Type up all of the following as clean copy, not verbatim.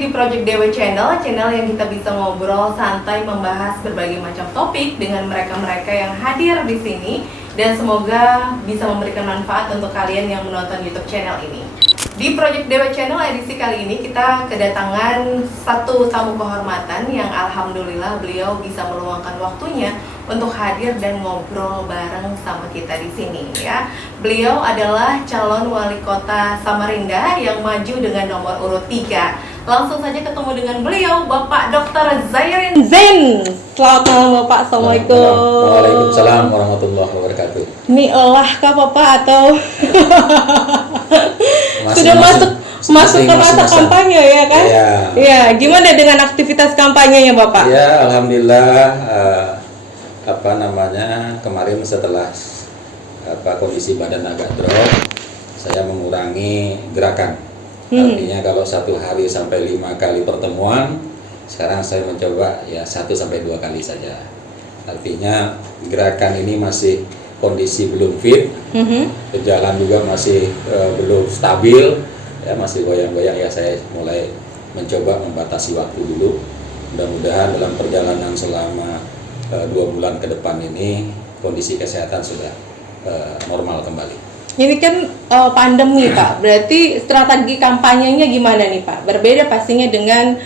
lagi di Project Dewa Channel, channel yang kita bisa ngobrol santai membahas berbagai macam topik dengan mereka-mereka yang hadir di sini, dan semoga bisa memberikan manfaat untuk kalian yang menonton YouTube channel ini. Di Project Dewa Channel edisi kali ini kita kedatangan satu tamu kehormatan yang alhamdulillah beliau bisa meluangkan waktunya untuk hadir dan ngobrol bareng sama kita di sini ya. Beliau adalah calon wali kota Samarinda yang maju dengan nomor urut 3. Langsung saja ketemu dengan beliau, Bapak Dr. Zairin Zain. Selamat malam Bapak, Assalamualaikum. Waalaikumsalam warahmatullahi wabarakatuh. Ini elah kah Bapak atau sudah masuk ke masa kampanye ya kan? Iya. Gimana dengan aktivitas kampanyenya Bapak? Ya, alhamdulillah. Kemarin setelah kondisi badan agak drop, saya mengurangi gerakan. Artinya kalau 1 hari sampai 5 kali pertemuan, sekarang saya mencoba ya 1 sampai 2 kali saja. Artinya gerakan ini masih kondisi belum fit, berjalan juga masih belum stabil, ya masih goyang-goyang. Ya saya mulai mencoba membatasi waktu dulu. Mudah-mudahan dalam perjalanan selama 2 bulan ke depan ini kondisi kesehatan sudah normal kembali. Ini kan pandemi Pak, berarti strategi kampanyenya gimana nih Pak? Berbeda pastinya dengan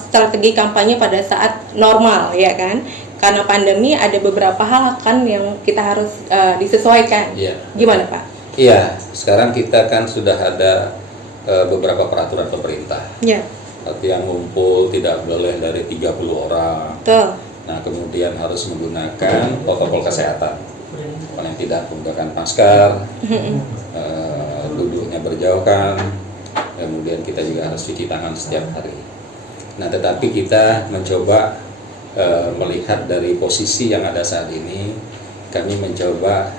strategi kampanye pada saat normal ya kan? Karena pandemi ada beberapa hal kan yang kita harus disesuaikan. Iya. Gimana Pak? Iya, sekarang kita kan sudah ada beberapa peraturan pemerintah. Iya. Yang ngumpul tidak boleh dari 30 orang. Betul. Nah, kemudian harus menggunakan protokol kesehatan. Paling tidak menggunakan masker, duduknya berjauhan, kemudian kita juga harus cuci tangan setiap hari. Nah, tetapi kita mencoba melihat dari posisi yang ada saat ini, kami mencoba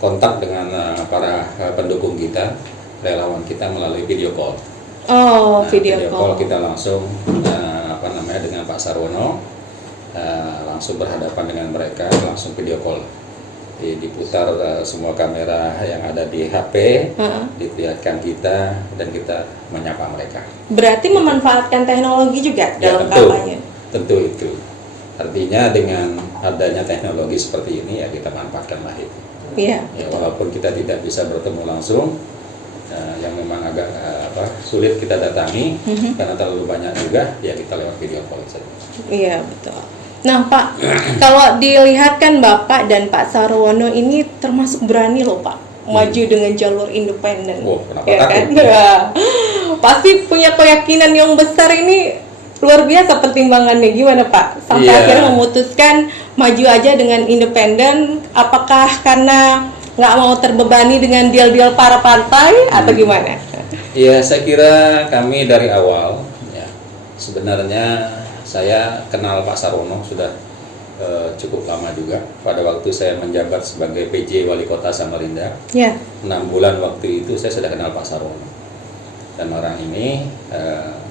kontak dengan para pendukung kita, relawan kita melalui video call. Video call kita langsung dengan Pak Sarwono. Langsung berhadapan dengan mereka, langsung video call. Diputar semua kamera yang ada di HP, diperlihatkan kita, dan kita menyapa mereka. Berarti memanfaatkan teknologi juga dalam kampanye? Tentu itu. Artinya dengan adanya teknologi seperti ini ya kita manfaatkanlah itu. Iya. Ya, walaupun kita tidak bisa bertemu langsung, yang memang agak sulit kita datangi karena terlalu banyak juga, ya kita lewat video call saja. Iya betul. Nah Pak, kalau dilihat kan Bapak dan Pak Sarwono ini termasuk berani loh Pak, maju dengan jalur independen. Kenapa ya takut? Kan? Ya. Pasti punya keyakinan yang besar ini, luar biasa pertimbangannya. Gimana Pak? Sampai akhirnya memutuskan maju aja dengan independen. Apakah karena nggak mau terbebani dengan deal-deal para partai atau gimana? Ya, saya kira kami dari awal, ya, sebenarnya saya kenal Pak Sarwono sudah cukup lama juga. Pada waktu saya menjabat sebagai PJ Wali Kota Samarinda, 6 bulan waktu itu saya sudah kenal Pak Sarwono. Dan orang ini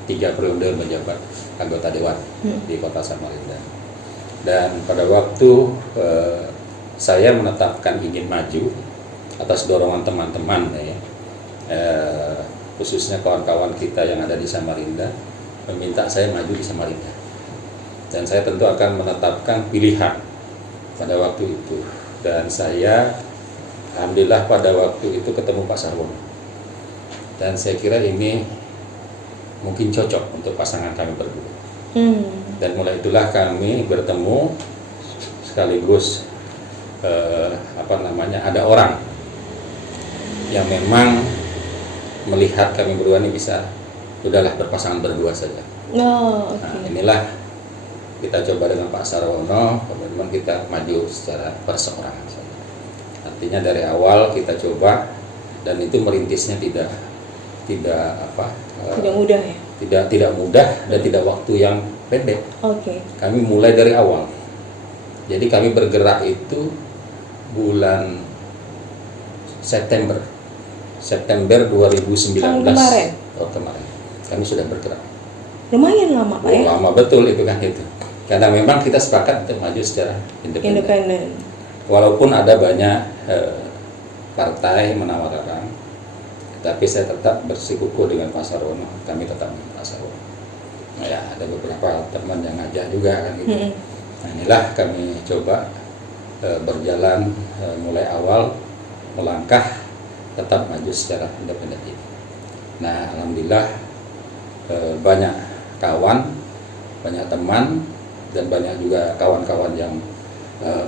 3 periode menjabat anggota Dewan di Kota Samarinda. Dan pada waktu saya menetapkan ingin maju atas dorongan teman-teman, khususnya kawan-kawan kita yang ada di Samarinda, meminta saya maju di Samarinda. Dan saya tentu akan menetapkan pilihan pada waktu itu. Dan saya alhamdulillah pada waktu itu ketemu Pak Sarwono. Dan saya kira ini mungkin cocok untuk pasangan kami berdua. Dan mulai itulah kami bertemu, sekaligus ada orang yang memang melihat kami berdua ini bisa, udahlah berpasangan berdua saja. Nah, inilah kita coba dengan Pak Sarwono, kemudian kita maju secara perseorangan saja. Artinya dari awal kita coba, dan itu merintisnya tidak mudah ya. Tidak mudah dan tidak waktu yang pendek. Kami mulai dari awal. Jadi kami bergerak itu bulan September 2019. Kemarin. Kami sudah bergerak. Lumayan lama Pak ya? Lama betul itu kan itu. Karena memang kita sepakat untuk maju secara independen. Walaupun ada banyak partai menawarkan, Tapi saya tetap bersikukuh dengan Pak Sarwono, kami tetap dengan Pak Sarwono. Nah, ya, ada beberapa teman yang ngajak juga kan gitu. Nah, inilah kami coba berjalan mulai awal melangkah tetap maju secara independen ini. Nah, alhamdulillah banyak kawan, banyak teman, dan banyak juga kawan-kawan yang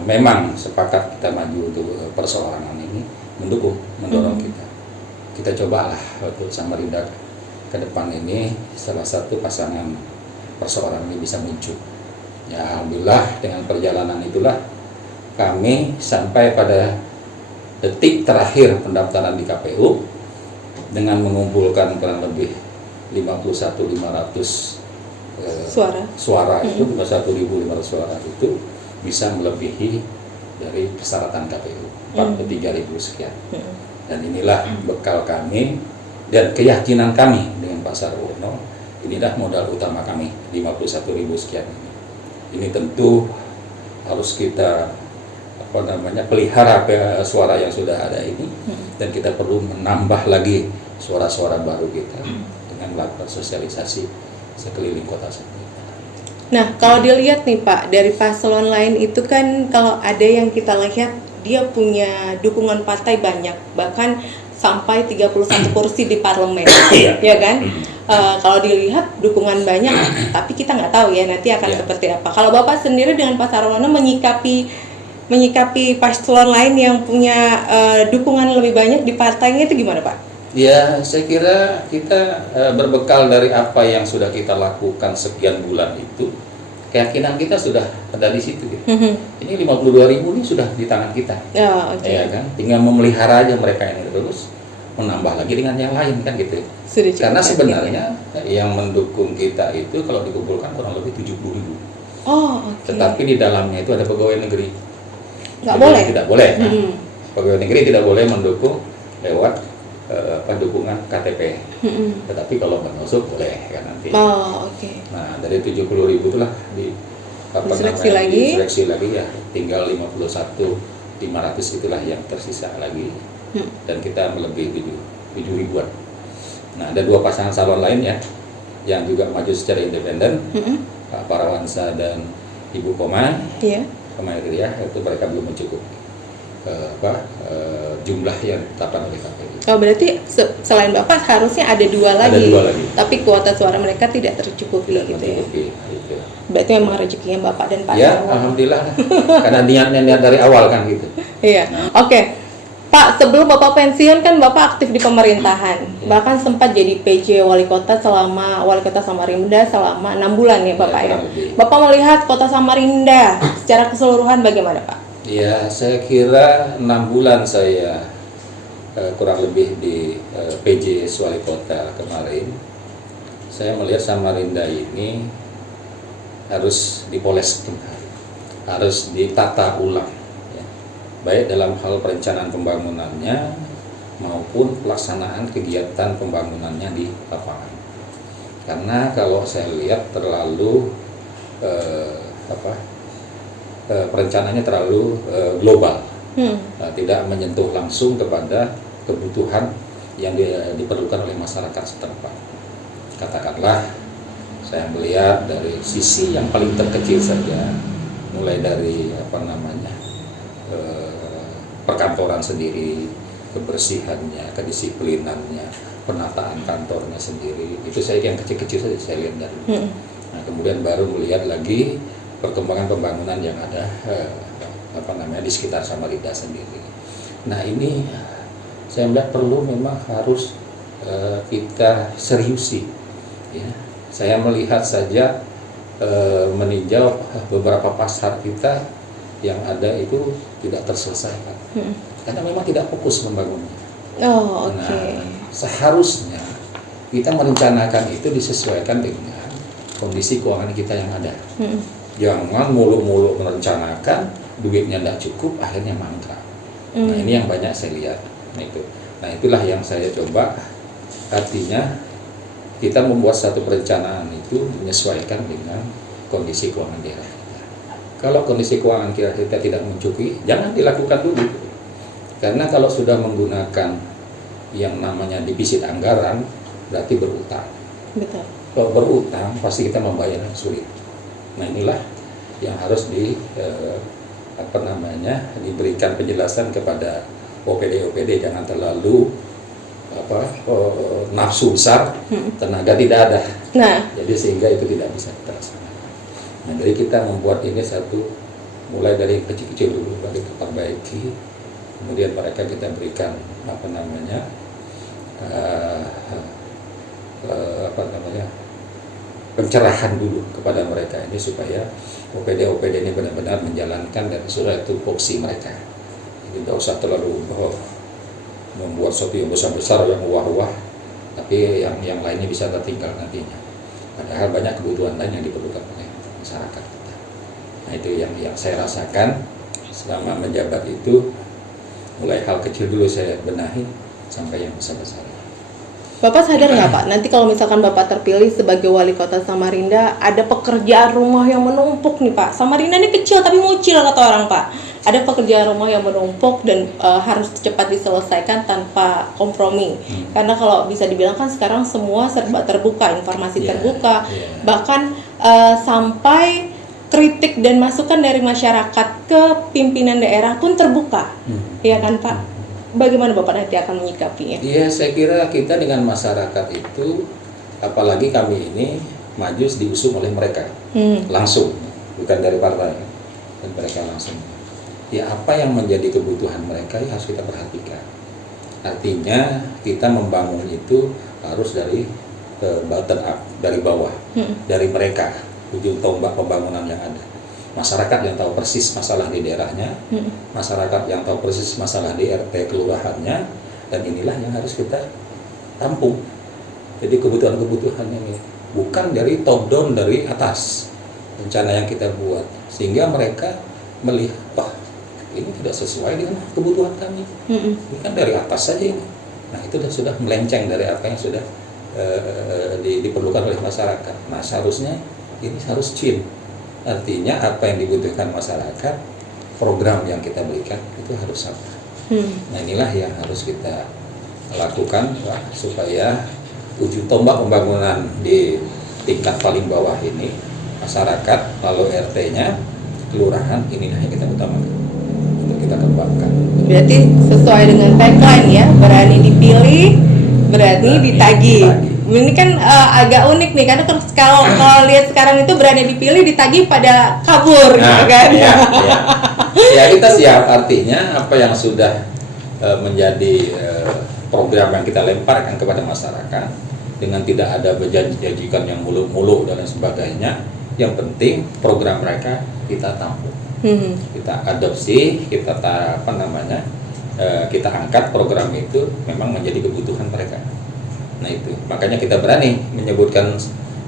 memang sepakat kita maju untuk perseorangan ini, mendorong kita. Kita cobalah untuk Samarinda ke depan ini salah satu pasangan perseorangan ini bisa muncul. Ya, alhamdulillah dengan perjalanan itulah kami sampai pada detik terakhir pendaftaran di KPU dengan mengumpulkan kurang lebih 51.500 suara itu, 51.500 suara itu bisa melebihi dari persyaratan KPU 43.000 sekian. Dan inilah bekal kami dan keyakinan kami dengan Pak Sarwono. Inilah modal utama kami 51.000 sekian ini. Ini tentu harus kita pelihara suara yang sudah ada ini, dan kita perlu menambah lagi suara-suara baru kita dengan melakukan sosialisasi sekeliling kota Samarinda. Nah, kalau dilihat nih Pak, dari paslon lain itu kan kalau ada yang kita lihat dia punya dukungan partai banyak, bahkan sampai 31 kursi di parlemen, ya kan? Kalau dilihat dukungan banyak, tapi kita nggak tahu ya nanti akan seperti apa. Kalau Bapak sendiri dengan Pak Sarwono menyikapi paslon lain yang punya dukungan lebih banyak di partainya itu gimana Pak? Ya, saya kira kita berbekal dari apa yang sudah kita lakukan sekian bulan itu, keyakinan kita sudah ada di situ. Gitu. Ini 52.000 ini sudah di tangan kita, ya kan? Tinggal memelihara aja mereka ini terus, menambah lagi dengan yang lain kan gitu. Karena sebenarnya yang mendukung kita itu kalau dikumpulkan kurang lebih 70.000. Tetapi di dalamnya itu ada pegawai negeri. Nggak boleh? Tidak boleh. Pegawai negeri tidak boleh mendukung lewat dukungan KTP. Tetapi kalau menusuk boleh kan nanti. Nah, dari 70.000 itulah diseleksi lagi ya, tinggal 51.500 itulah yang tersisa lagi. Dan kita melebihi 7.000-an. Nah, ada dua pasangan calon lain ya yang juga maju secara independen, Pak Parawansa dan Ibu Koma. Kemarin itu mereka belum mencukupi jumlah yang ditetapkan oleh KPU. Berarti selain Bapak harusnya ada dua lagi. Tapi kuota suara mereka tidak tercukupi gitu ya. Berarti memang rezekinya Bapak dan Pak Sarwono. Alhamdulillah. Karena niat dari awal kan gitu. Iya. Oke. Pak, sebelum Bapak pensiun kan Bapak aktif di pemerintahan. Bahkan sempat jadi PJ Wali Kota Samarinda selama 6 bulan ya Bapak ya. Bapak melihat Kota Samarinda secara keseluruhan bagaimana Pak? Ya, saya kira 6 bulan saya kurang lebih di PJ Wali Kota kemarin. Saya melihat Samarinda ini harus dipoles kembali, harus ditata ulang. Baik dalam hal perencanaan pembangunannya maupun pelaksanaan kegiatan pembangunannya di lapangan. Karena kalau saya lihat terlalu perencanaannya terlalu global, tidak menyentuh langsung kepada kebutuhan yang diperlukan oleh masyarakat setempat. Katakanlah saya melihat dari sisi yang paling terkecil saja, mulai dari perkantoran sendiri, kebersihannya, kedisiplinannya, penataan kantornya sendiri, itu saya yang kecil-kecil saja saya lihat dari. Nah, kemudian baru melihat lagi perkembangan pembangunan yang ada di sekitar Samarinda sendiri. Nah, ini saya melihat perlu memang harus kita seriusi. Ya. Saya melihat saja meninjau beberapa pasar kita yang ada itu tidak terselesaikan karena memang tidak fokus membangunnya. Nah, seharusnya kita merencanakan itu disesuaikan dengan kondisi keuangan kita yang ada. Jangan mulu-mulu merencanakan duitnya tidak cukup akhirnya mangkrak. Nah, ini yang banyak saya lihat. Nah, itulah yang saya coba, artinya kita membuat satu perencanaan itu menyesuaikan dengan kondisi keuangan daerah. Kalau kondisi keuangan kita tidak mencukupi, jangan dilakukan dulu. Karena kalau sudah menggunakan yang namanya defisit anggaran berarti berutang. Betul. Kalau berutang pasti kita membayarnya sulit. Nah inilah yang harus diberikan penjelasan kepada OPD jangan terlalu nafsu besar, tenaga tidak ada. Nah, Jadi sehingga itu tidak bisa terlaksana. Nah jadi kita membuat ini mulai dari kecil-kecil dulu, baru kita perbaiki, kemudian mereka kita berikan pencerahan dulu kepada mereka ini supaya OPD ini benar-benar menjalankan dan sesuai tupoksi mereka. Jadi tidak usah terlalu membuat sesuatu yang besar-besar yang wah-wah, tapi yang lainnya bisa tertinggal nantinya. Padahal banyak kebutuhan lain yang diperlukan oleh masyarakat kita. Nah itu yang saya rasakan selama menjabat itu, mulai hal kecil dulu saya benahi sampai yang besar-besar. Bapak sadar nggak Pak, nanti kalau misalkan Bapak terpilih sebagai wali kota Samarinda, ada pekerjaan rumah yang menumpuk nih Pak. Samarinda ini kecil tapi mucil kata orang Pak. Ada pekerjaan rumah yang menumpuk dan harus cepat diselesaikan tanpa kompromi. Karena kalau bisa dibilang kan sekarang semua serba terbuka, informasi terbuka, bahkan sampai kritik dan masukan dari masyarakat ke pimpinan daerah pun terbuka, ya kan Pak? Bagaimana Bapak nanti akan menyikapinya? Iya, saya kira kita dengan masyarakat itu, apalagi kami ini maju diusung oleh mereka langsung, bukan dari partai, dan mereka langsung. Ya apa yang menjadi kebutuhan mereka ya harus kita perhatikan. Artinya kita membangun itu harus dari bottom up, dari bawah, dari mereka, ujung tombak pembangunan yang ada. Masyarakat yang tahu persis masalah di daerahnya, masyarakat yang tahu persis masalah di RT kelurahannya, dan inilah yang harus kita tampung. Jadi kebutuhan-kebutuhan ini bukan dari top down, dari atas rencana yang kita buat, sehingga mereka melihat, wah ini tidak sesuai dengan kebutuhan kami. Ini kan dari atas saja ini. Nah itu sudah melenceng dari apa yang sudah diperlukan oleh masyarakat. Nah seharusnya ini harus chill. Artinya apa yang dibutuhkan masyarakat, program yang kita berikan itu harus sama. Nah inilah yang harus kita lakukan supaya ujung tombak pembangunan di tingkat paling bawah ini, masyarakat, lalu RT-nya, kelurahan, inilah yang kita utamakan untuk kita kembangkan. Berarti sesuai dengan tagline ya, berani dipilih, berani ditagih. Ini kan agak unik nih, karena kalau lihat sekarang itu berani dipilih, ditagih pada kabur, gitu kan? Ya kita siap, artinya apa yang sudah menjadi program yang kita lemparkan kepada masyarakat dengan tidak ada berjanji-janjikan yang muluk-muluk dan lain sebagainya. Yang penting program mereka kita tampung, kita adopsi, kita kita angkat program itu memang menjadi kebutuhan mereka. Nah itu makanya kita berani menyebutkan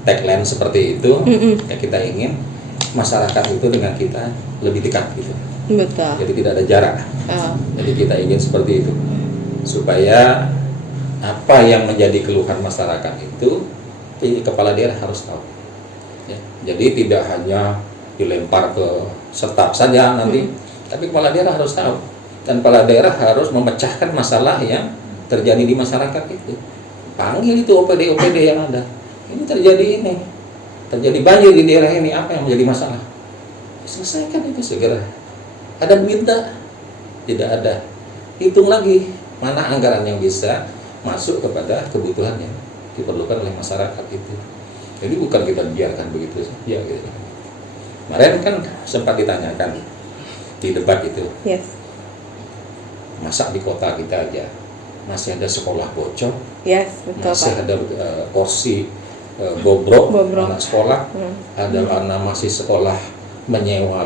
tagline seperti itu. Ya kita ingin masyarakat itu dengan kita lebih dekat gitu. Betul. Jadi tidak ada jarak. Jadi kita ingin seperti itu supaya apa yang menjadi keluhan masyarakat itu kepala daerah harus tahu. Ya. Jadi tidak hanya dilempar ke staf saja nanti, tapi kepala daerah harus tahu, dan kepala daerah harus memecahkan masalah yang terjadi di masyarakat itu. Panggil itu OPD yang ada. Ini terjadi banjir di daerah ini, apa yang menjadi masalah? Selesaikan itu segera. Ada minta? Tidak ada. Hitung lagi mana anggaran yang bisa masuk kepada kebutuhan yang diperlukan oleh masyarakat itu. Jadi bukan kita biarkan begitu saja gitu. Kemarin kan sempat ditanyakan di debat itu. Yes. Masa di kota kita aja masih ada sekolah bocor, yes, betul, masih Pak. ada kursi bobrok anak sekolah, ada anak masih sekolah menyewa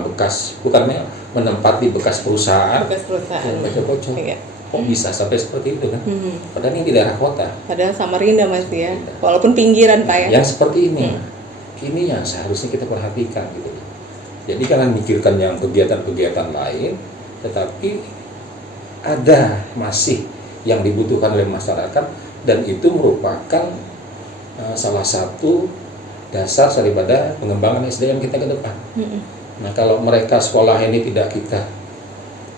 menempati bekas perusahaan, bocor. Iya. Kok bisa sampai seperti itu kan? Padahal ini di daerah kota. Padahal Samarinda masih ya, walaupun pinggiran Pak ya. Yang seperti ini, ini yang seharusnya kita perhatikan gitu. Jadi jangan mikirkan yang kegiatan-kegiatan lain, tetapi ada masih yang dibutuhkan oleh masyarakat, dan itu merupakan salah satu dasar daripada pengembangan SDM kita ke depan. Nah kalau mereka sekolah ini tidak kita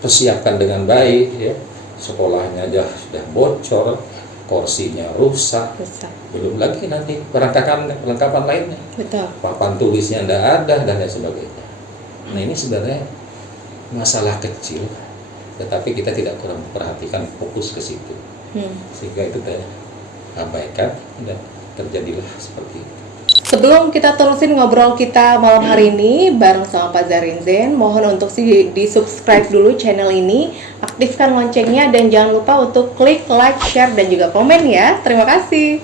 persiapkan dengan baik, ya sekolahnya aja sudah bocor, kursinya rusak, Rusak. belum lagi nanti perlengkapan lainnya, Betul. papan tulisnya tidak ada dan lain sebagainya. Nah ini sebenarnya masalah kecil, tetapi kita tidak kurang memperhatikan, fokus ke situ, sehingga itu abaikan dan terjadilah seperti itu. Sebelum kita terusin ngobrol kita malam hari ini bareng sama Pak Zarin Zain, mohon untuk di subscribe dulu channel ini, aktifkan loncengnya dan jangan lupa untuk klik like, share dan juga komen ya. Terima kasih.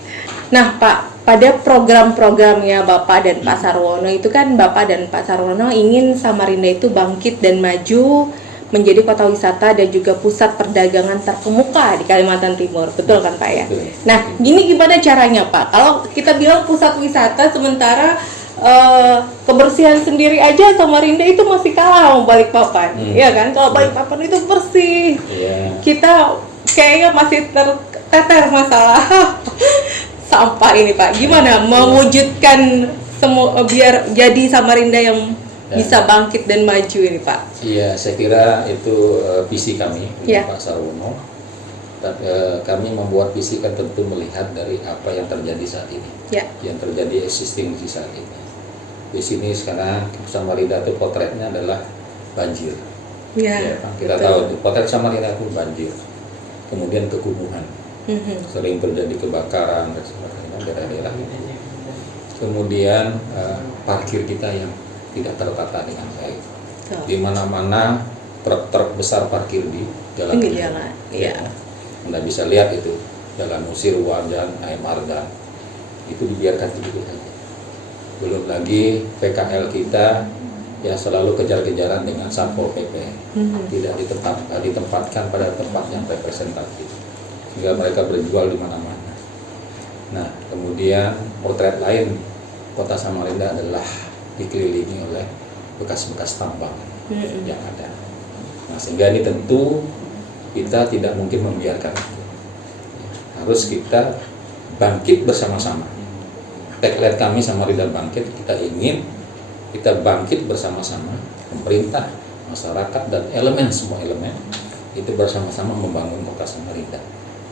Nah Pak, pada program-programnya Bapak dan Pak Sarwono itu kan Bapak dan Pak Sarwono ingin Samarinda itu bangkit dan maju menjadi kota wisata dan juga pusat perdagangan terkemuka di Kalimantan Timur, betul kan Pak ya? Betul. Nah, gini gimana caranya Pak? Kalau kita bilang pusat wisata sementara kebersihan sendiri aja Samarinda itu masih kalah sama Balikpapan, ya kan? Kalau Balikpapan itu bersih, kita kayaknya masih terteter masalah sampah ini Pak. Gimana mewujudkan semua biar jadi Samarinda yang bisa bangkit dan maju ini Pak? Iya, saya kira itu visi kami, Ya. Pak Sarwono. Kami membuat visi kan tentu melihat dari apa yang terjadi saat ini, Ya. yang terjadi existing di saat ini. Di sini sekarang Samarinda itu potretnya adalah banjir. Ya, Kan? Kita betul. tahu itu potret Samarinda itu banjir, kemudian kekumuhan, sering terjadi kebakaran dan sebagainya daerah-daerah ini. Kemudian parkir kita yang tidak tertata dengan baik. Di mana-mana truk-truk besar parkir di jalan. Pinggir jalan, iya. Anda bisa lihat itu jalan Nusirwan, jalan Air Mardan, itu dibiarkan begitu saja. Belum lagi PKL kita ya selalu kejar-kejaran dengan Satpol PP, tidak ditempatkan pada tempat yang representatif, sehingga mereka berjual di mana-mana. Nah, kemudian potret lain kota Samarinda adalah dikelilingi oleh bekas-bekas tambang yang ada. Nah, sehingga ini tentu kita tidak mungkin membiarkan itu. Harus kita bangkit bersama-sama. Tagline kami Samarinda Bangkit, kita ingin kita bangkit bersama-sama, pemerintah, masyarakat dan semua elemen itu bersama-sama membangun kota Samarinda.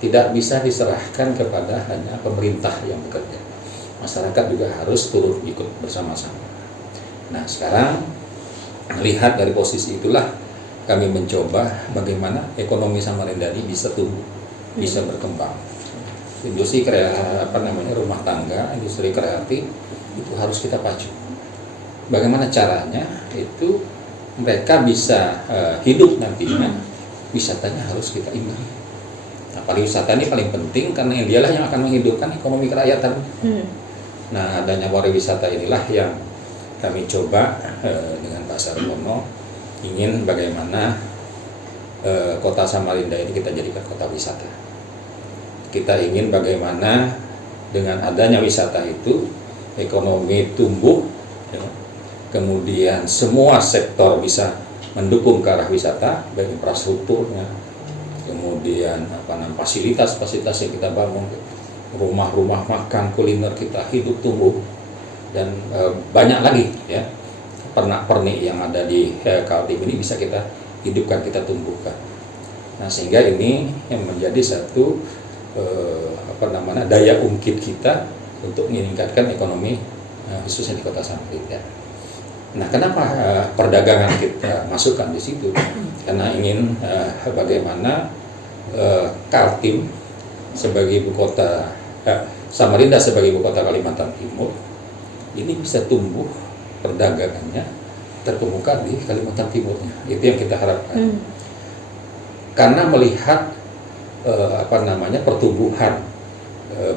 Tidak bisa diserahkan kepada hanya pemerintah yang bekerja. Masyarakat juga harus turut ikut bersama-sama. Nah, sekarang lihat dari posisi itulah kami mencoba bagaimana ekonomi Samarinda ini bisa tumbuh, bisa berkembang. Industri rumah tangga, industri kreatif itu harus kita pacu. Bagaimana caranya? Itu mereka bisa hidup nantinya, wisatanya harus kita imbangi. Nah, pariwisata ini paling penting karena dialah yang akan menghidupkan ekonomi kerakyatan. Nah, adanya pariwisata inilah yang kami coba dengan Pak Sarwono ingin bagaimana kota Samarinda ini kita jadikan kota wisata. Kita ingin bagaimana dengan adanya wisata itu ekonomi tumbuh, ya, kemudian semua sektor bisa mendukung ke arah wisata, baik infrastrukturnya, kemudian fasilitas-fasilitas yang kita bangun, rumah-rumah makan, kuliner kita hidup tumbuh, dan banyak lagi ya pernak-pernik yang ada di Kaltim ini bisa kita hidupkan, kita tumbuhkan. Nah, sehingga ini yang menjadi satu daya ungkit kita untuk meningkatkan ekonomi khususnya di kota Samarinda. Nah, kenapa perdagangan kita masukkan di situ? Karena ingin bagaimana Kaltim sebagai ibu kota Samarinda sebagai ibu kota Kalimantan Timur ini bisa tumbuh perdagangannya terkemuka di Kalimantan Timurnya. Itu yang kita harapkan. Karena melihat pertumbuhan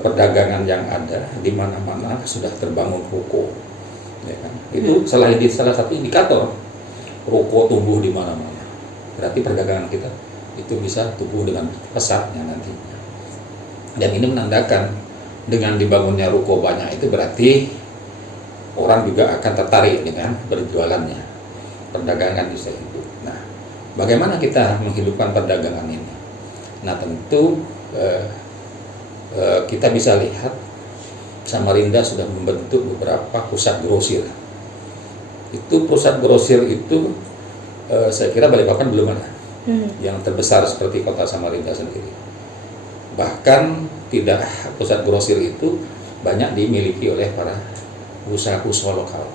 perdagangan yang ada di mana-mana sudah terbangun ruko, ya kan? Itu salah satu indikator ruko tumbuh di mana-mana. Berarti perdagangan kita itu bisa tumbuh dengan pesatnya nantinya. Dan ini menandakan dengan dibangunnya ruko banyak itu berarti orang juga akan tertarik dengan berjualannya, perdagangan bisa hidup. Nah, bagaimana kita menghidupkan perdagangan ini? Nah, tentu kita bisa lihat Samarinda sudah membentuk beberapa pusat grosir. Itu pusat grosir itu saya kira Balikpapan belum ada yang terbesar seperti kota Samarinda sendiri. Bahkan tidak pusat grosir itu banyak dimiliki oleh para usaha lokal.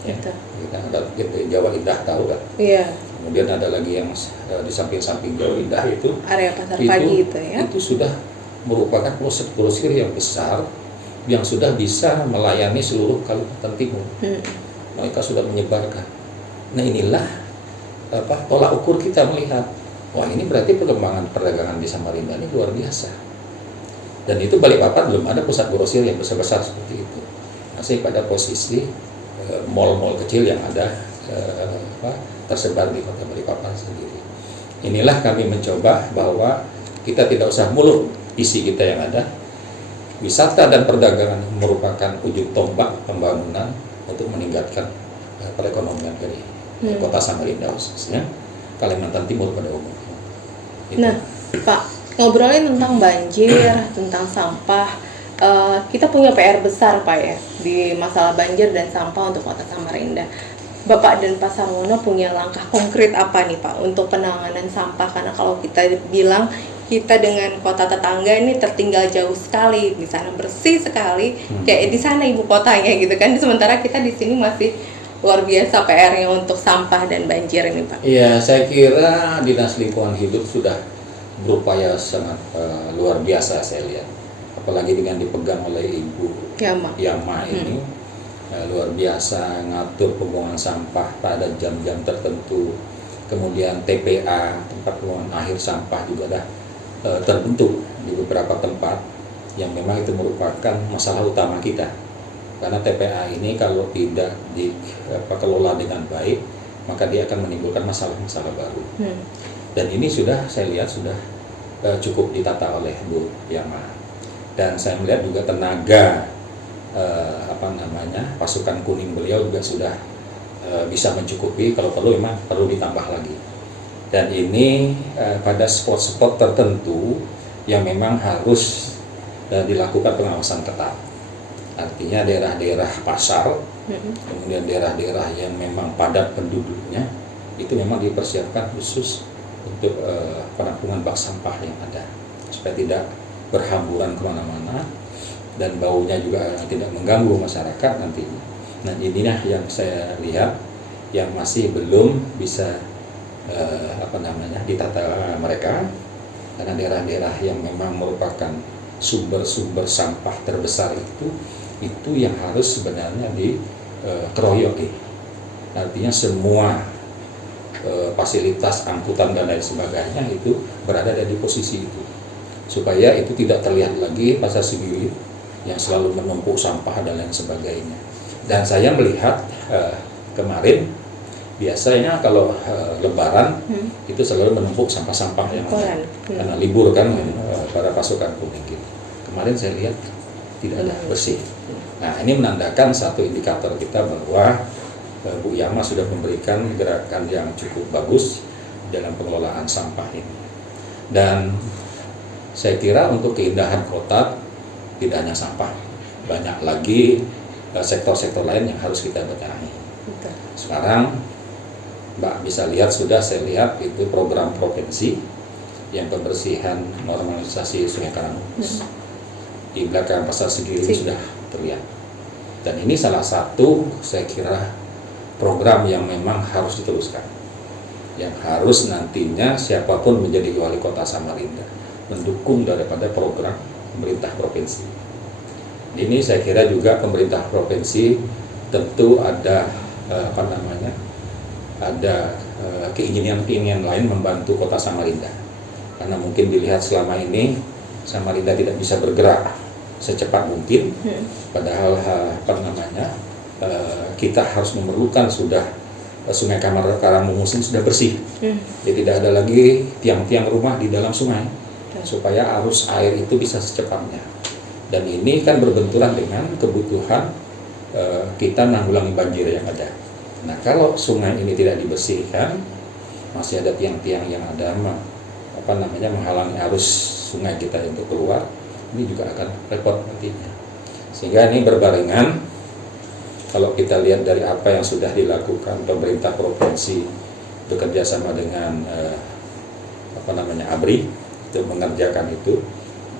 Ya, Gitu. kita ada gitu, Jawa Indah tahu kan. Iya, Kemudian ada lagi yang di samping-samping Jawa Indah itu area pasar pagi itu ya. itu sudah merupakan pusat grosir yang besar yang sudah bisa melayani seluruh Kalimantan Timur. Mereka sudah menyebarkan. Nah inilah tolak ukur kita melihat, wah ini berarti perkembangan perdagangan di Samarinda ini luar biasa. Dan itu Balikpapan belum ada pusat grosir yang besar-besar seperti itu. Masih pada posisi mal-mal kecil yang ada tersebar di kota Balikpapan sendiri. Inilah kami mencoba bahwa kita tidak usah muluk isi kita yang ada. Wisata dan perdagangan merupakan ujung tombak pembangunan untuk meningkatkan perekonomian dari kota Samarinda khususnya Kalimantan Timur pada umumnya. Itu. Nah, Pak, ngobrolin tentang banjir, tentang sampah, kita punya PR besar Pak ya di masalah banjir dan sampah untuk kota Samarinda. Bapak dan Pak Sarwono punya langkah konkret apa nih Pak untuk penanganan sampah? Karena kalau kita bilang kita dengan kota tetangga ini tertinggal jauh sekali, di sana bersih sekali, kayak di sana ibu kotanya gitu kan. Sementara kita di sini masih luar biasa PR-nya untuk sampah dan banjir ini Pak. Iya, saya kira Dinas Lingkungan Hidup sudah berupaya sangat luar biasa saya lihat. Apalagi dengan dipegang oleh Ibu Yama ini luar biasa ngatur pembuangan sampah pada jam-jam tertentu. Kemudian TPA, tempat pembuangan akhir sampah juga dah terbentuk di beberapa tempat yang memang itu merupakan masalah utama kita. Karena TPA ini kalau tidak dikelola dengan baik, maka dia akan menimbulkan masalah-masalah baru. Dan ini sudah saya lihat sudah cukup ditata oleh Bu Yama. Dan saya melihat juga tenaga pasukan kuning beliau juga sudah bisa mencukupi, kalau perlu memang perlu ditambah lagi. Dan ini pada spot-spot tertentu yang memang harus dilakukan pengawasan ketat. Artinya daerah-daerah pasar, kemudian daerah-daerah yang memang padat penduduknya, itu memang dipersiapkan khusus untuk penampungan bak sampah yang ada, supaya tidak berhamburan kemana-mana dan baunya juga tidak mengganggu masyarakat nantinya. Nah inilah yang saya lihat yang masih belum bisa ditata mereka, karena daerah-daerah yang memang merupakan sumber-sumber sampah terbesar itu yang harus sebenarnya dikeroyoki. Artinya semua fasilitas angkutan dan lain sebagainya itu berada di posisi itu, supaya itu tidak terlihat lagi pasar Siguyut yang selalu menumpuk sampah dan lain sebagainya. Dan saya melihat kemarin biasanya kalau Lebaran itu selalu menumpuk sampah-sampah yang ada karena libur kan para pasukan kuning gitu. Kemarin saya lihat tidak ada, bersih. Nah ini menandakan satu indikator kita bahwa Bu Yama sudah memberikan gerakan yang cukup bagus dalam pengelolaan sampah ini. Dan saya kira untuk keindahan kota tidak hanya sampah, banyak lagi sektor-sektor lain yang harus kita benahi. Sekarang Mbak bisa lihat, sudah saya lihat itu program provinsi yang pembersihan normalisasi Sungai Karangus di belakang pasar Sigiri sudah terlihat. Dan ini salah satu saya kira program yang memang harus diteruskan, yang harus nantinya siapapun menjadi wali kota Samarinda mendukung daripada program pemerintah provinsi. Ini saya kira juga pemerintah provinsi tentu ada keinginan lain membantu kota Samarinda, karena mungkin dilihat selama ini Samarinda tidak bisa bergerak secepat mungkin, padahal kita harus memerlukan sudah Sungai Karangus ini sudah bersih, jadi tidak ada lagi tiang-tiang rumah di dalam sungai, supaya arus air itu bisa secepatnya. Dan ini kan berbenturan dengan kebutuhan kita menanggulangi banjir yang ada. Nah kalau sungai ini tidak dibersihkan, masih ada tiang-tiang yang ada menghalangi arus sungai kita untuk keluar, ini juga akan repot nantinya. Sehingga ini berbarengan, kalau kita lihat dari apa yang sudah dilakukan pemerintah provinsi bekerja sama dengan ABRI untuk mengerjakan itu,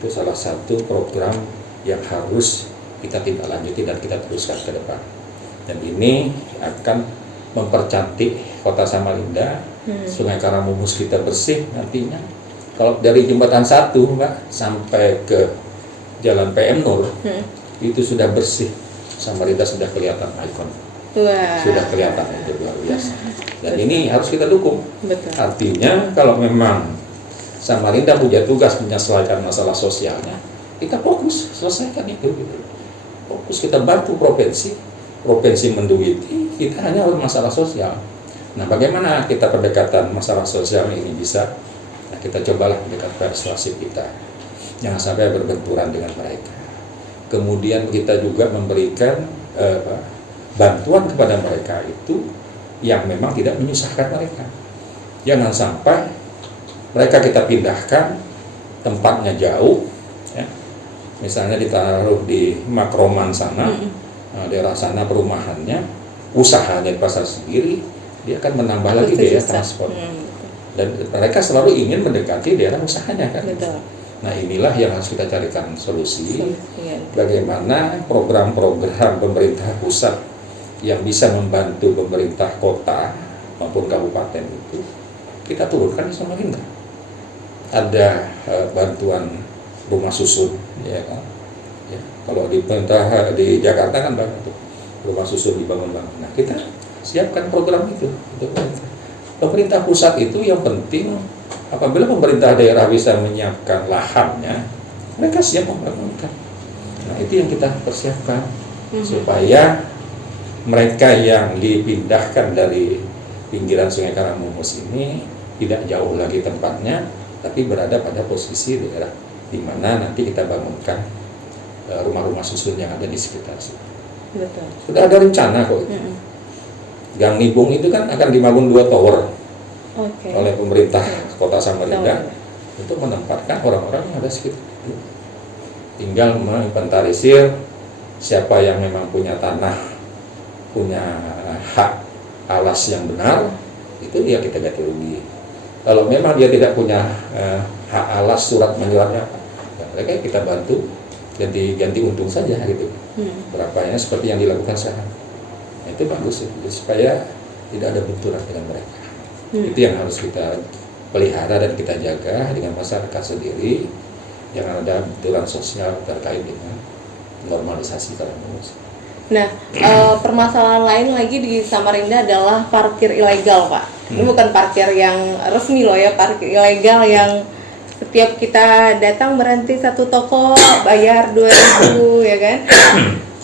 Itu salah satu program yang harus kita tindak lanjuti dan kita teruskan ke depan. Dan ini akan mempercantik kota Samarinda. Sungai Karamumus kita bersih nantinya. Kalau dari jembatan 1 Mbak sampai ke Jalan PM Nur itu sudah bersih. Samarinda sudah kelihatan ikon. Wah. Sudah kelihatan, itu luar biasa. Dan ini harus kita dukung. Betul. Artinya kalau memang Samarinda punya tugas menyelesaikan masalah sosialnya, kita fokus selesaikan itu. Gitu. Fokus kita bantu provinsi menduiti, kita hanya masalah sosial. Nah, bagaimana kita pendekatan masalah sosial ini bisa? Nah, kita cobalah mendekat persuasif kita, jangan sampai berbenturan dengan mereka. Kemudian kita juga memberikan bantuan kepada mereka itu yang memang tidak menyusahkan mereka. Jangan sampai mereka kita pindahkan tempatnya jauh, ya. Misalnya ditaruh di Makroman sana, daerah sana perumahannya, usahanya di pasar sendiri, dia akan menambah lagi biaya transport. Dan mereka selalu ingin mendekati daerah usahanya kan. Betul. Nah, inilah yang harus kita carikan solusi. Bagaimana program-program pemerintah pusat yang bisa membantu pemerintah kota maupun kabupaten itu kita turunkan di Samarinda. Ada bantuan rumah susun, ya kan. Ya, kalau di pemerintah di Jakarta kan banyak tuh rumah susun dibangun-bangun. Nah, kita siapkan program itu untuk pemerintah pusat itu yang penting. Apabila pemerintah daerah bisa menyiapkan lahannya, mereka siap membangunkan. Nah, itu yang kita persiapkan supaya mereka yang dipindahkan dari pinggiran Sungai Karamumus ini tidak jauh lagi tempatnya, tapi berada pada posisi daerah di mana nanti kita bangunkan rumah-rumah susun yang ada di sekitar situ. Betul. Sudah ada rencana kok itu. Gang Nibung itu kan akan dibangun 2 tower. Oleh pemerintah kota Samarinda untuk menempatkan orang-orang yang ada sekitar itu. Tinggal menginventarisir siapa yang memang punya tanah, punya hak alas yang benar, itu dia kita ganti rugi. Kalau memang dia tidak punya hak alas surat menyuratnya, ya mereka kita bantu ganti untung saja gitu. Berapanya seperti yang dilakukan sekarang. Nah, itu bagus supaya tidak ada benturan dengan mereka. Itu yang harus kita pelihara dan kita jaga dengan masyarakat sendiri. Jangan ada benturan sosial terkait dengan normalisasi Karamumus. Nah, permasalahan lain lagi di Samarinda adalah parkir ilegal, Pak. Ini bukan parkir yang resmi loh ya, parkir ilegal yang setiap kita datang berhenti satu toko bayar 2.000 ya kan.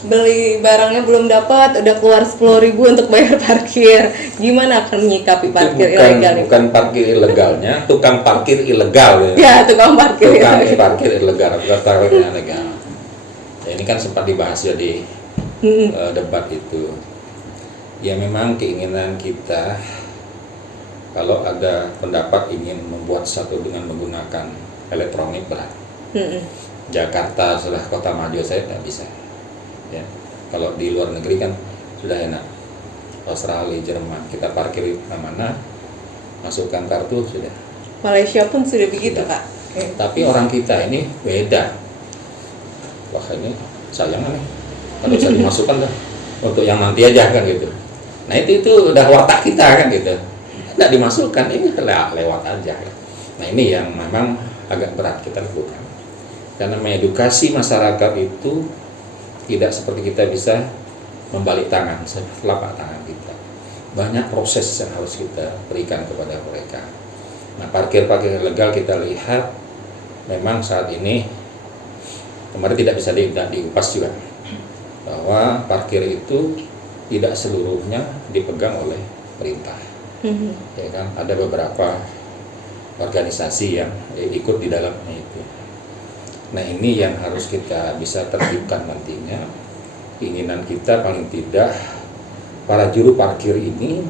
Beli barangnya belum dapat, udah keluar 10.000 untuk bayar parkir. Gimana akan menyikapi parkir ilegal ini? Bukan parkir ilegalnya, tukang parkir ilegal. Ya, tukang parkir ilegal, bukan parkir ilegal. Ya, ini kan sempat dibahas ya di debat itu. Ya memang keinginan kita kalau ada pendapat ingin membuat satu dengan menggunakan elektronik berat. Jakarta sudah kota maju, saya tak bisa. Ya, kalau di luar negeri kan sudah enak. Australia, Jerman, kita parkir di mana, masukkan kartu sudah. Malaysia pun sudah begitu, Sudah. Pak. Tapi orang kita ini beda. Wah, ini sayang nih. Kalau bisa dimasukkan dah untuk yang nanti aja kan gitu. Nah, itu udah watak kita kan gitu. Tidak dimasukkan, ini lewat aja. Nah, ini yang memang agak berat kita lakukan. Karena mengedukasi masyarakat itu tidak seperti kita bisa membalik tangan, telapak tangan kita. Banyak proses yang harus kita berikan kepada mereka. Nah, parkir-parkir ilegal kita lihat memang saat ini kemarin tidak bisa diupas juga, bahwa parkir itu tidak seluruhnya dipegang oleh perintah. Ya kan, ada beberapa organisasi yang ikut di dalamnya itu. Nah, ini yang harus kita bisa tertibkan nantinya. Keinginan kita paling tidak para juru parkir ini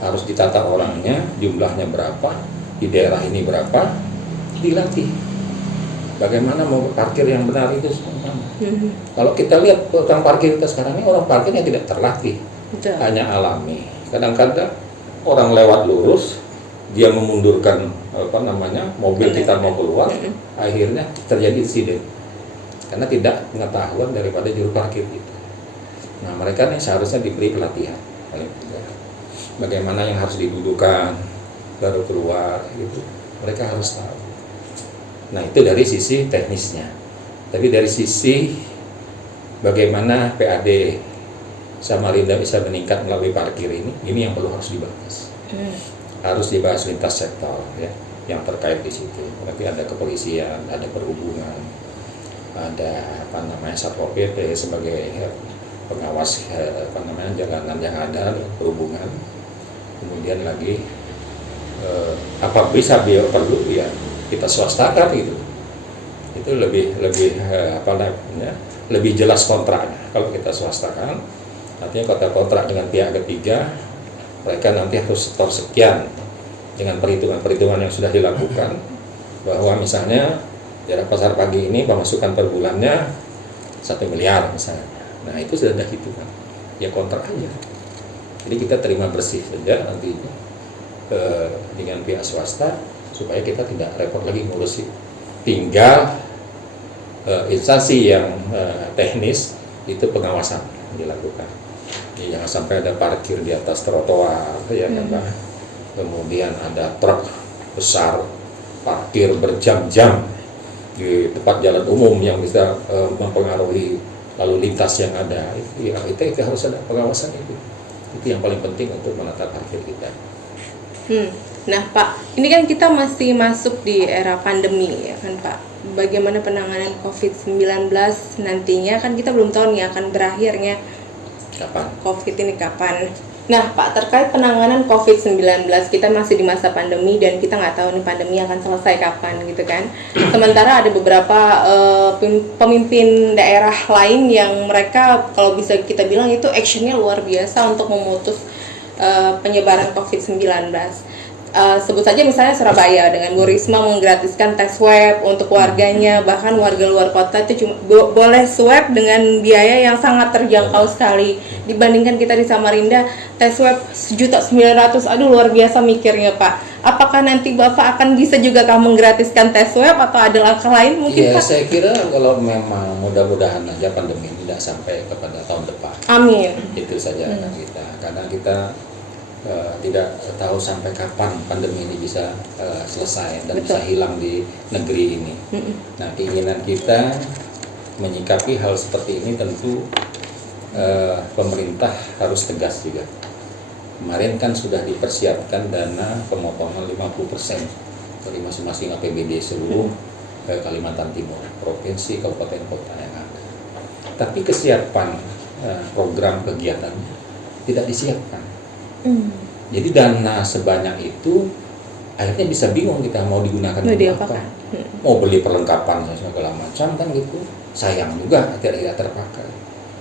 harus ditata orangnya, jumlahnya berapa, di daerah ini berapa, dilatih. Bagaimana mau parkir yang benar itu semua. Kalau kita lihat tukang parkir kita sekarang ini orang parkir yang tidak terlatih, hanya alami. Kadang-kadang orang lewat lurus, dia memundurkan mobil kita mau keluar, akhirnya terjadi insiden karena tidak pengetahuan daripada juru parkir itu. Nah, mereka nih seharusnya diberi pelatihan bagaimana yang harus didudukan baru keluar gitu, mereka harus tahu. Nah, itu dari sisi teknisnya. Tapi dari sisi bagaimana PAD Samarinda bisa meningkat melalui parkir ini yang perlu harus dibahas. Harus dibahas lintas sektor ya, yang terkait di situ. Berarti ada kepolisian, ada perhubungan, ada Satpol PP sebagai pengawas jalanan yang ada, perhubungan. Kemudian lagi apa bisa perlu ya kita swastakan gitu. Itu lebih jelas kontraknya. Kalau kita swastakan, artinya kontrak dengan pihak ketiga, mereka nanti harus setor sekian dengan perhitungan yang sudah dilakukan, bahwa misalnya daerah pasar pagi ini pemasukan per bulannya 1 miliar misalnya. Nah, itu sudah ada hitungan, ya kontrak aja. Jadi kita terima bersih saja nantinya dengan pihak swasta, supaya kita tidak repot lagi ngurusin. Tinggal instansi yang teknis itu pengawasan dilakukan. Ya, jangan sampai ada parkir di atas trotoar, ya kan Pak. Kemudian ada truk besar parkir berjam-jam di tempat jalan umum yang bisa mempengaruhi lalu lintas yang ada. Itu harus ada pengawasan itu. Itu yang paling penting untuk menata parkir kita. Nah Pak, ini kan kita masih masuk di era pandemi ya kan Pak. Bagaimana penanganan COVID-19 nantinya, kan kita belum tahu nih akan berakhirnya Kapan? COVID ini kapan. Nah Pak, terkait penanganan COVID-19, kita masih di masa pandemi dan kita nggak tahu nih pandemi akan selesai kapan gitu kan. Sementara ada beberapa pemimpin daerah lain yang mereka kalau bisa kita bilang itu actionnya luar biasa untuk memutus penyebaran COVID-19. Sebut saja misalnya Surabaya dengan Bu Risma menggratiskan tes swab untuk warganya, bahkan warga luar kota itu cuma boleh swab dengan biaya yang sangat terjangkau sekali. Dibandingkan kita di Samarinda tes swab 1.900.000, aduh luar biasa mikirnya Pak. Apakah nanti Bapak akan bisa juga menggratiskan tes swab atau ada langkah lain mungkin Ya, Pak? saya kira kalau memang mudah-mudahan aja pandemi ini tidak sampai kepada tahun depan. Amin. Itu saja kita, karena kita tidak tahu sampai kapan pandemi ini bisa selesai dan Betul. bisa hilang di negeri ini. Nah, keinginan kita menyikapi hal seperti ini tentu pemerintah harus tegas juga. Kemarin kan sudah dipersiapkan dana pemotongan 50% dari masing-masing APBD seluruh Kalimantan Timur, provinsi, kabupaten, kota yang ada. Tapi kesiapan program kegiatannya tidak disiapkan. Jadi dana sebanyak itu akhirnya bisa bingung kita mau digunakan untuk apa. Mau beli perlengkapan segala macam kan gitu, sayang juga tidak terpakai.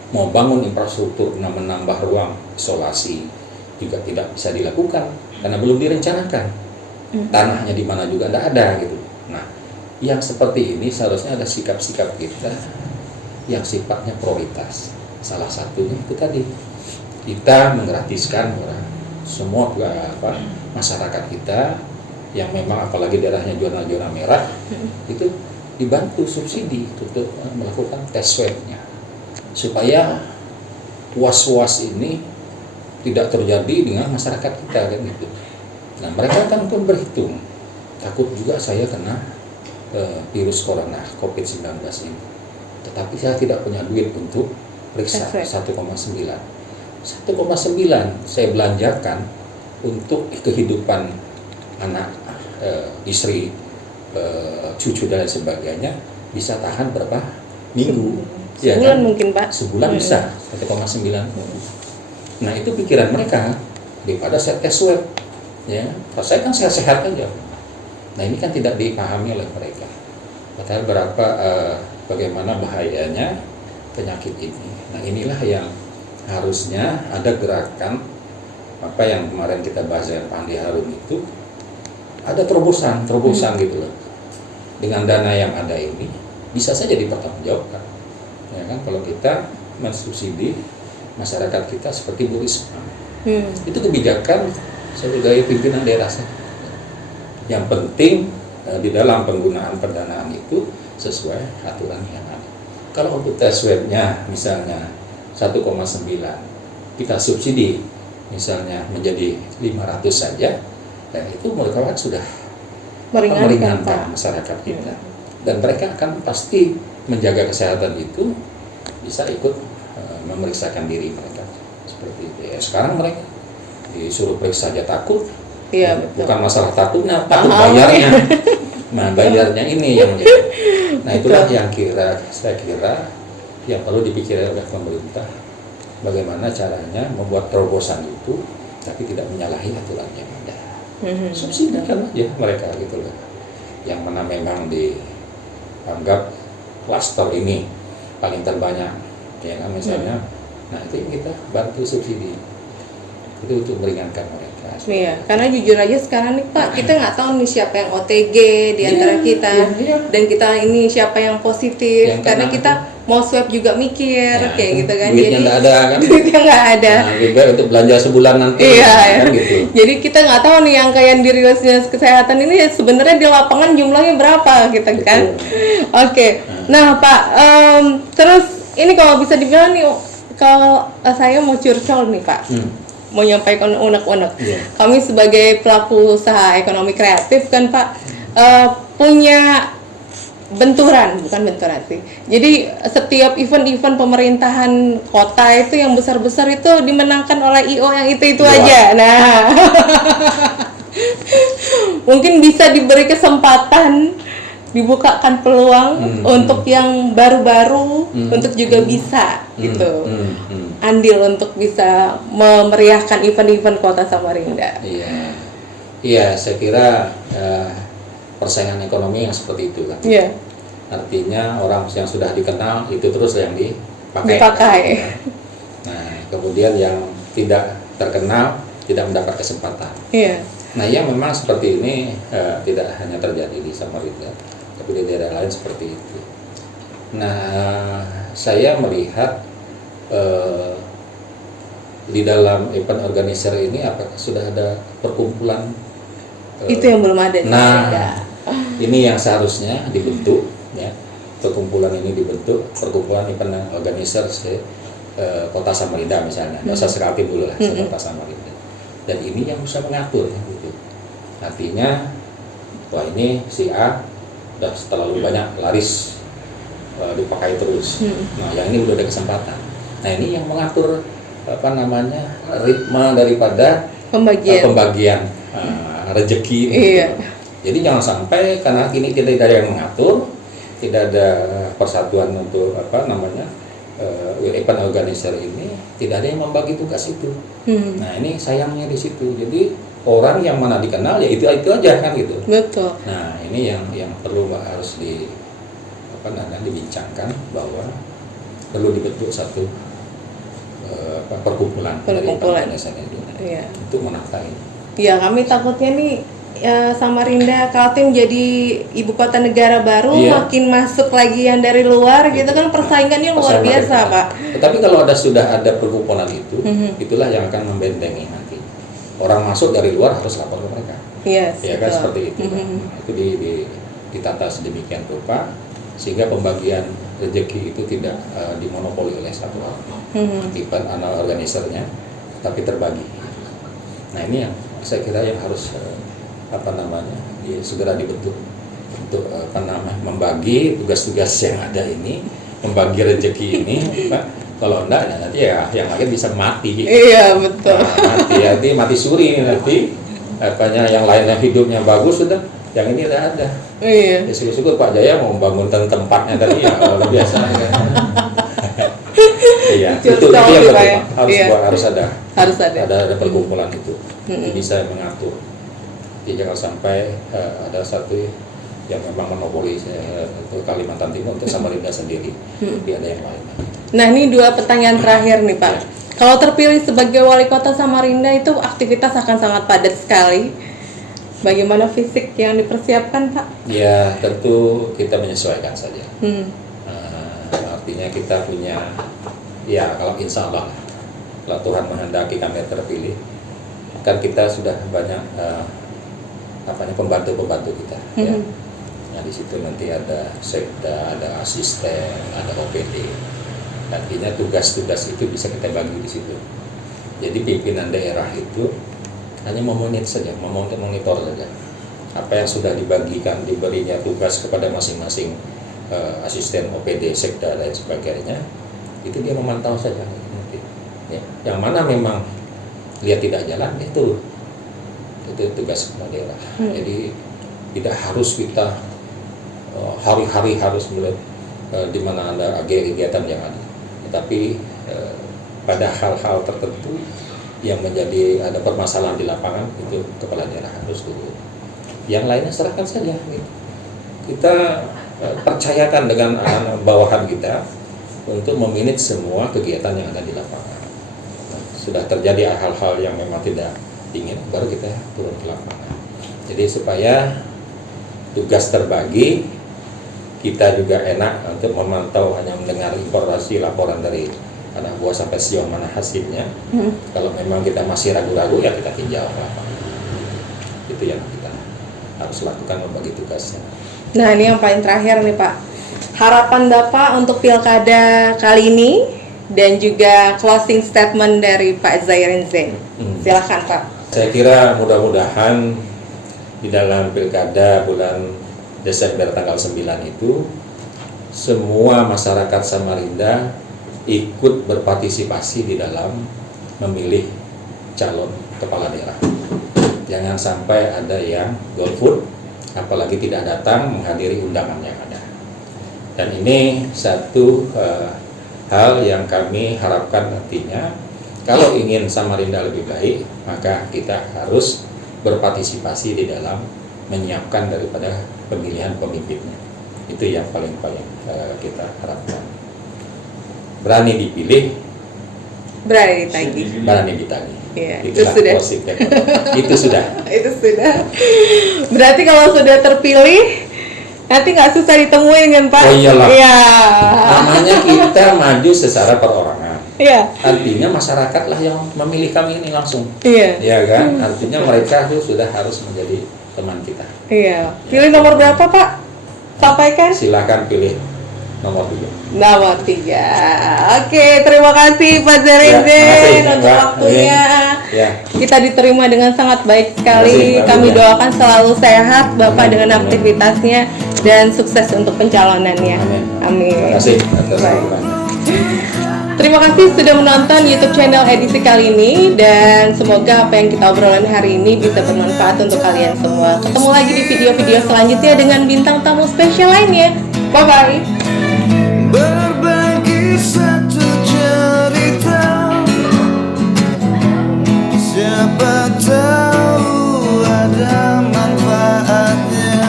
Mau bangun infrastruktur menambah ruang isolasi juga tidak bisa dilakukan karena belum direncanakan. Tanahnya di mana juga tidak ada gitu. Nah, yang seperti ini seharusnya ada sikap-sikap kita yang sifatnya prioritas. Salah satunya itu tadi, kita menggratiskan semua masyarakat kita yang memang apalagi daerahnya zona-zona merah itu dibantu subsidi untuk melakukan tes swabnya supaya was-was ini tidak terjadi dengan masyarakat kita kan gitu. Nah, mereka kan pun berhitung takut juga saya kena virus corona COVID-19 ini, tetapi saya tidak punya duit untuk periksa 1,9 saya belanjakan untuk kehidupan anak, istri, cucu dan sebagainya, bisa tahan berapa minggu. Sebulan ya kan? Mungkin Pak. Sebulan bisa 1,9. Nah, itu pikiran mereka daripada saya tes swab. Ya, saya kan sehat-sehat aja. Nah, ini kan tidak dipahami oleh mereka. Padahal bagaimana bahayanya penyakit ini. Nah, inilah yang harusnya ada gerakan apa yang kemarin kita bahas dengan Pak Andi Harun itu, ada terobosan gitu loh. Dengan dana yang ada ini bisa saja dipertanggungjawabkan. Ya kan, kalau kita mensubsidi masyarakat kita seperti Bu Risma. Itu kebijakan sebagai pimpinan daerah saya. Yang penting di dalam penggunaan pendanaan itu sesuai aturan yang ada. Kalau untuk tes swabnya misalnya 1,9, kita subsidi misalnya menjadi 500 saja, itu merupakan sudah meringankan masyarakat kita. Dan mereka akan pasti menjaga kesehatan itu bisa ikut memeriksakan diri mereka seperti itu. Ya, sekarang mereka disuruh periksa saja takut. Iya, betul. Bukan masalah takutnya, takut bayarnya. Nah, bayarnya ini yang jadi. Nah, itulah yang saya kira yang perlu dipikirkan oleh pemerintah. Bagaimana caranya membuat terobosan itu tapi tidak menyalahi aturan yang ada. Subsidikan aja mereka gitu loh. Yang mana memang dianggap klaster ini paling terbanyak, ya kan misalnya. Nah, itu yang kita bantu subsidi. Itu untuk meringankan mereka. Iya, karena jujur aja sekarang nih Pak, kita nggak tahu nih siapa yang OTG di antara kita, dan kita ini siapa yang positif, Yang karena kena kita mau swab juga mikir kayak gitu kan. Duitnya nggak ada kan? Duitnya nggak ada. Nah, juga untuk belanja sebulan nanti. Iya, kan gitu. Jadi kita nggak tahu nih yang kayak di rilis dinas kesehatan ini sebenarnya di lapangan jumlahnya berapa gitu kan. Oke. Nah Pak, terus ini kalau bisa dibilang nih, kalau saya mau curcol nih Pak, mau nyampaikan unek-unek. Kami sebagai pelaku usaha ekonomi kreatif kan Pak, punya bukan benturan sih. Jadi setiap event-event pemerintahan kota itu yang besar-besar itu dimenangkan oleh IO yang itu aja. Nah, mungkin bisa diberi kesempatan, dibukakan peluang untuk yang baru-baru untuk juga bisa gitu. Andil untuk bisa memeriahkan event-event Kota Samarinda. Iya, saya kira persaingan ekonomi yang seperti itu kan. Iya. Artinya orang yang sudah dikenal itu terus yang dipakai. Dipakai. Nah, kemudian yang tidak terkenal tidak mendapat kesempatan. Iya. Nah, yang memang seperti ini tidak hanya terjadi di Samarinda, tapi di daerah lain seperti itu. Nah, saya melihat di dalam event organizer ini apakah sudah ada perkumpulan? Itu yang belum ada. Ini yang seharusnya dibentuk, ya. Perkumpulan ini dibentuk, perkumpulan event organizer Kota Samarinda misalnya. Nggak usah Sekaltim dulu lah, Kota Samarinda. Dan ini yang bisa mengatur, gitu. Artinya, wah ini si A udah terlalu banyak laris, dipakai terus. Nah, yang ini udah ada kesempatan. Nah, ini yang mengatur ritme daripada pembagian rezeki. Iya. Jadi jangan sampai karena ini tidak ada yang mengatur, tidak ada persatuan untuk event organizer ini, tidak ada yang membagi tugas itu. Nah, ini sayangnya di situ. Jadi orang yang mana dikenal ya itu aja kan gitu. Betul. Nah, ini yang perlu harus dibincangkan bahwa perlu dibentuk satu perkumpulan dari organizer itu untuk menata ini. Ya, kami takutnya nih Samarinda Kaltim jadi ibu kota negara baru, makin masuk lagi yang dari luar gitu kan, persaingannya luar biasa Pak. Tetapi kalau sudah ada perkumpulan itu, itulah yang akan membentengi nanti. Orang masuk dari luar harus lapor ke mereka. Yes, ya kan seperti itu. Itu ditata sedemikian rupa sehingga pembagian rezeki itu tidak dimonopoli oleh satu orang, event organisernya, tapi terbagi. Nah, ini yang saya kira yang harus segera dibentuk untuk membagi tugas-tugas yang ada ini, membagi rezeki ini. Kalau enggak ya nanti ya yang lain bisa mati. Iya, betul. Mati suri nanti. Yang lainnya hidupnya bagus sudah, yang ini tidak ada. Iya. Ya, syukur Pak Jaya mau membangun tempatnya tadi ya luar biasa. Iya, itu yang penting. Harus ada perkumpulan itu. Bisa mengatur. Jadi jangan sampai ada satu yang memang monopoli untuk Kalimantan Timur, untuk Samarinda sendiri. Tidak ada yang lain. Nah, ini 2 pertanyaan terakhir nih Pak. Kalau terpilih sebagai wali kota Samarinda itu aktivitas akan sangat padat sekali. Bagaimana fisik yang dipersiapkan Pak? Ya, tentu kita menyesuaikan saja. Artinya kita punya, ya kalau insya Allah, kalau Tuhan menghendaki kami terpilih, kan kita sudah banyak pembantu kita. Ya. Nah di situ nanti ada sekda, ada asisten, ada OPD. Artinya tugas-tugas itu bisa kita bagi di situ. Jadi pimpinan daerah itu hanya memonitor saja. Apa yang sudah dibagikan, diberinya tugas kepada masing-masing asisten OPD, sekda dan sebagainya, itu dia memantau saja. Ya. Yang mana memang lihat tidak jalan itu tugas kepala daerah. Jadi tidak harus kita hari-hari harus melihat di mana ada kegiatan yang ada. Tapi pada hal-hal tertentu yang menjadi ada permasalahan di lapangan itu kepala daerah harus dulu. Yang lainnya serahkan saja. Gitu. Kita percayakan dengan bawahan kita untuk memanage semua kegiatan yang ada di lapangan. Sudah terjadi hal-hal yang memang tidak ingin, baru kita turun ke lapangan. Jadi supaya tugas terbagi, kita juga enak untuk memantau, hanya mendengar informasi laporan dari anak buah sampai sejauh mana hasilnya. Kalau memang kita masih ragu-ragu, ya kita tinjau ke lapangan. Itu yang kita harus lakukan, membagi tugasnya. Nah ini yang paling terakhir nih Pak, harapan Bapak untuk pilkada kali ini dan juga closing statement dari Pak Zairin Zain. Silakan Pak. Saya kira mudah-mudahan di dalam pilkada bulan Desember tanggal 9 itu semua masyarakat Samarinda ikut berpartisipasi di dalam memilih calon kepala daerah. Jangan sampai ada yang golput, apalagi tidak datang menghadiri undangan yang ada. Dan ini satu hal yang kami harapkan nantinya, kalau ingin Samarinda lebih baik, maka kita harus berpartisipasi di dalam menyiapkan daripada pemilihan pemimpinnya. Itu yang paling kita harapkan. Berani dipilih, berani ditagih. Berani ditagih. Ya, itu sudah. Itu sudah. Itu sudah. Berarti kalau sudah terpilih, nanti nggak susah ditemuin kan Pak? Oh iyalah. Iya. Namanya kita maju secara perorangan. Iya. Artinya masyarakat lah yang memilih kami ini langsung. Iya. Iya kan? Artinya mereka itu sudah harus menjadi teman kita. Iya. Pilih nomor berapa Pak? Sampaikan. Silakan pilih nomor 3. Nomor 3. Oke, terima kasih Pak Zairin Zain untuk waktunya. Ya. Kita diterima dengan sangat baik sekali. Terima kasih, Kami ya. doakan selalu sehat Bapak Amin. dengan Amin. aktivitasnya dan sukses untuk pencalonannya. Amin. Terima kasih atas dukungannya. Terima kasih sudah menonton YouTube channel edisi kali ini, dan semoga apa yang kita obrolin hari ini bisa bermanfaat untuk kalian semua. Ketemu lagi di video-video selanjutnya dengan bintang tamu spesial lainnya. Bye bye. Berbagi satu cerita, siapa tahu ada manfaatnya.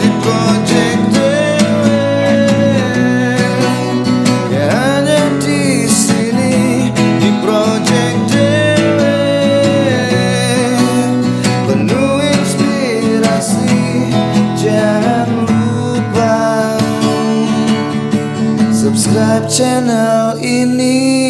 Di Project Dewe, ya hanya di sini di Project Dewe, penuh inspirasi. Jangan lupa subscribe channel ini.